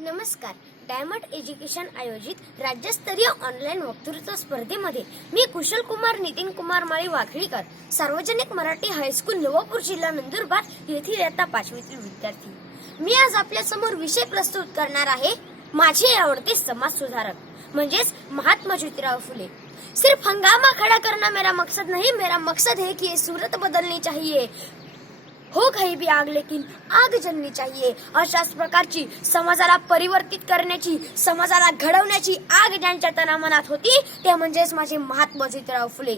नमस्कार. Diamond education आयोजित राज्यस्तरीय ऑनलाईन वक्तृत्व स्पर्धेमध्ये मी कुशल कुमार नितीन कुमार माळी वाखळीकर सार्वजनिक मराठी हायस्कूल नवापूर जिल्हा नंदुरबार येथील इयत्ता पाचवीतील विद्यार्थी. मी आज आपल्यासमोर विषय प्रस्तुत करणार आहे. माझे आवडते समाज सुधारक म्हणजेच महात्मा ज्योतिराव फुले. सिर्फ हंगामा खड़ा करना मेरा मकसद नहीं मेरा मकसद है कि ये सूरत बदलनी चाहिए. हो काही भी आग लेकिन आग जलनी चाहिए. अशाच प्रकारची समाजाला परिवर्तित करण्याची समाजाला घडवण्याची आग ज्यांच्या तनामनात होती ते म्हणजेच माझे महात्मा ज्योतिराव फुले.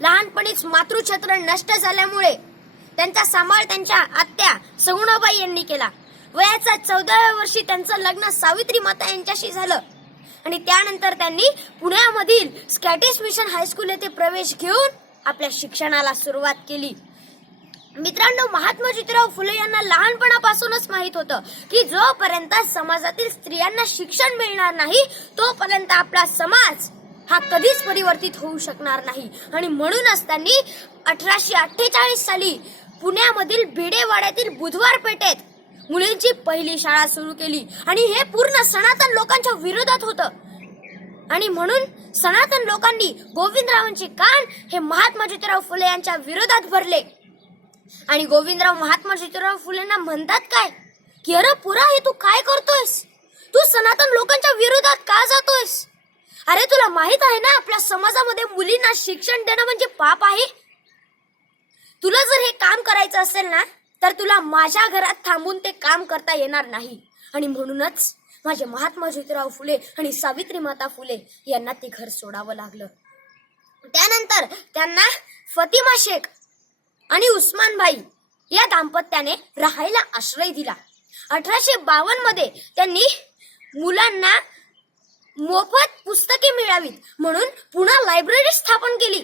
लहानपणीच मातृछत्र नष्ट झाल्यामुळे त्यांचा सांभाळ त्यांच्या आत्या सगुणाबाई यांनी केला. वयाच्या चौदाव्या वर्षी त्यांचं लग्न सावित्री माता यांच्याशी झालं. आणि त्यानंतर त्यांनी पुण्यामधील स्कॅटिश मिशन हायस्कूल येथे प्रवेश घेऊन आपल्या शिक्षणाला सुरुवात केली. मित्रांनो महात्मा ज्योतिराव फुले यांना लहानपणापासूनच माहीत होतं की जोपर्यंत समाजातील स्त्रियांना शिक्षण मिळणार नाही तोपर्यंत आपला समाज हा कधीच परिवर्तित होऊ शकणार नाही. आणि म्हणूनच त्यांनी अठराशे अठ्ठेचाळीस साली पुण्यामधील भिडेवाड्यातील बुधवार पेठेत मुलींची पहिली शाळा सुरू केली. आणि हे पूर्ण सनातन लोकांच्या विरोधात होतं. आणि म्हणून सनातन लोकांनी गोविंदरावांचे कान हे महात्मा ज्योतिराव फुले यांच्या विरोधात भरले. आणि गोविंदराव महात्मा ज्योतिराव फुलेंना म्हणतात काय? की अरे पुरा हे तू काय करतोयस? तू सनातन लोकांच्या विरोधात का जातोयस? अरे तुला माहीत आहे ना आपल्या समाजामध्ये मुलींना शिक्षण देणं म्हणजे पाप आहे? तुला जर हे काम करायचं असेल ना तर तुला माझ्या घरात थांबून ते काम करता येणार नाही. आणि म्हणूनच माझे महात्मा ज्योतिराव फुले आणि सावित्री माता फुले यांना ते घर सोडावं लागलं. त्यानंतर त्यांना फतिमा शेख आणि उस्मानबाई या दाम्पत्याने राहायला आश्रय दिला. अठराशे बावन्नमध्ये त्यांनी मुलांना मोफत पुस्तके मिळावीत म्हणून पुन्हा लायब्ररी स्थापन केली.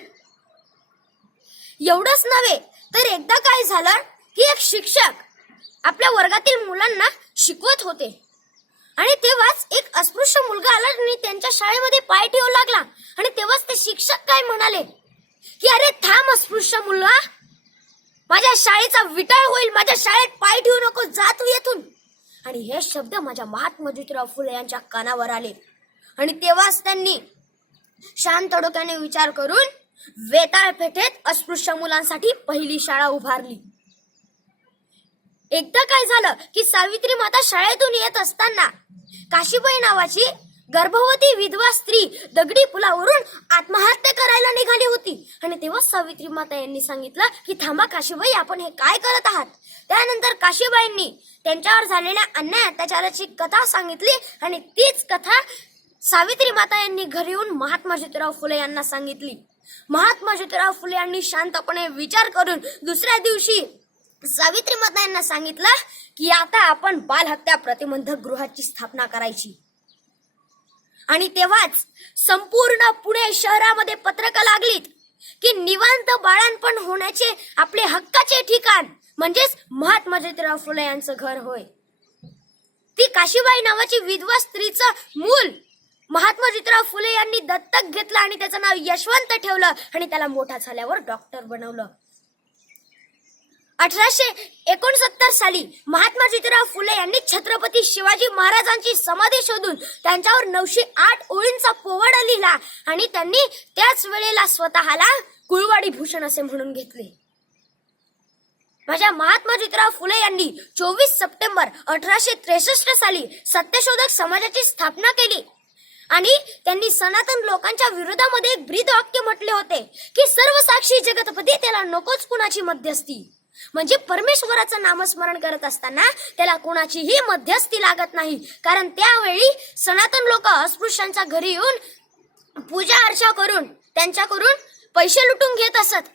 एवढंच नव्हे तर एकदा काय झालं? की एक शिक्षक आपल्या वर्गातील मुलांना शिकवत होते. आणि तेव्हाच एक अस्पृश्य मुलगा आला आणि त्यांच्या शाळेमध्ये पाय ठेवू लागला. आणि तेव्हाच ते शिक्षक काय म्हणाले? की अरे थांब अस्पृश्य मुलगा. शाळेचा विटाळ होईल माझ्या शाळेत पाय ठेवू नको जात येथून. आणि हे शब्द माझ्या महात्मा ज्योतिराव फुले यांच्या कानावर आले. आणि तेव्हाच त्यांनी शांत डोक्याने विचार करून वेताळ पेठेत अस्पृश्य मुलांसाठी पहिली शाळा उभारली. एकदा काय झालं की सावित्री माता शाळेतून येत असताना काशीबाई नावाची गर्भवती विधवा स्त्री दगडी पुलावरून आत्महत्या करायला निघाली होती. आणि तेव्हा सावित्री माता यांनी सांगितलं की थांबा काशीबाई आपण हे काय करत आहात? त्यानंतर काशीबाईंनी त्यांच्यावर झालेल्या अन्याय अत्याचाराची कथा सांगितली आणि तीच कथा सावित्री माता यांनी घरी येऊन महात्मा ज्योतिराव फुले यांना सांगितली. महात्मा ज्योतिराव फुले यांनी शांतपणे विचार करून दुसऱ्या दिवशी सावित्री माता यांना सांगितलं की आता आपण बालहत्या प्रतिबंधक गृहाची स्थापना करायची. आणि तेव्हाच संपूर्ण पुणे शहरामध्ये पत्रकं लागलीत की निवांत बाळांपण होण्याचे आपले हक्काचे ठिकाण म्हणजेच महात्मा ज्योतिराव फुले यांचं घर होय. ती काशीबाई नावाची विधवा स्त्रीचं मूल महात्मा ज्योतिराव फुले यांनी दत्तक घेतलं आणि त्याचं नाव यशवंत ठेवलं आणि त्याला मोठा झाल्यावर डॉक्टर बनवलं. अठराशे एकोणसत्तर साली महात्मा ज्योतिराव फुले यांनी छत्रपती शिवाजी महाराजांची समाधी शोधून त्यांच्यावर नऊशे आठ ओळींचा पोवाडा लिहिला आणि त्यांनी त्याच वेळेला स्वतःला कुळवाडी भूषण असे म्हणून घेतले. माझ्या महात्मा ज्योतिराव फुले यांनी चोवीस सप्टेंबर अठराशे त्रेसष्ट साली सत्यशोधक समाजाची स्थापना केली. आणि त्यांनी सनातन लोकांच्या विरोधामध्ये एक ब्रीद वाक्य म्हटले होते की सर्व साक्षी जगतपती त्याला नकोच कुणाची मध्यस्थी. म्हणजे परमेश्वराचं नामस्मरण करत असताना त्याला कोणाचीही मध्यस्थी लागत नाही. कारण त्यावेळी सनातन लोक अस्पृश्यांच्या घरी येऊन पूजा अर्चा करून त्यांच्याकडून पैसे लुटून घेत असत.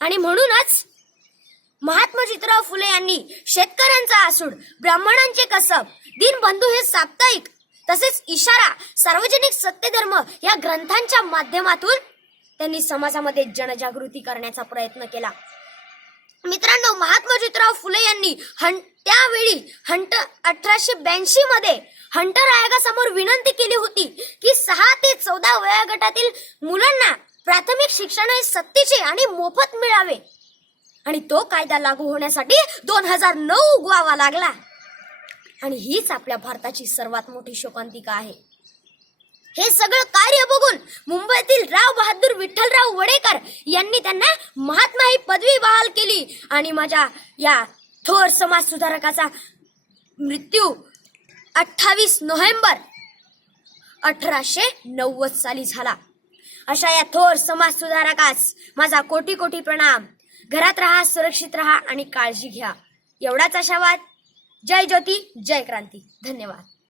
आणि म्हणूनच महात्मा ज्योतिराव फुले यांनी शेतकऱ्यांचा आसूड ब्राह्मणांचे कसब दीनबंधू हे साप्ताहिक तसेच इशारा सार्वजनिक सत्यधर्म या ग्रंथांच्या माध्यमातून त्यांनी समाजामध्ये जनजागृती करण्याचा प्रयत्न केला. मित्रांनो महात्मा ज्योतिराव फुले यांनी हं त्यावेळी हंट अठराशे ब्याऐंशी मध्ये हंटर आयोगासमोर विनंती केली होती की सहा ते चौदा वयोगटातील मुलांना प्राथमिक शिक्षण हे सक्तीचे आणि मोफत मिळावे. आणि तो कायदा लागू होण्यासाठी दोन हजार नऊ उगवावा लागला. आणि हीच आपल्या भारताची सर्वात मोठी शोकांतिका आहे. हे सगळं कार्य बघून मुंबईतील राव बहादूर विठ्ठलराव वडेकर यांनी त्यांना महात्मा ही पदवी बहाल केली. आणि माझ्या या थोर समाज सुधारकाचा मृत्यू अठ्ठावीस नोव्हेंबर अठराशे नव्वद साली झाला. अशा या थोर समाज सुधारकास माझा कोटी कोटी प्रणाम. घरात राहा सुरक्षित राहा आणि काळजी घ्या. एवढाच आशावाद. जय ज्योती जय क्रांती. धन्यवाद.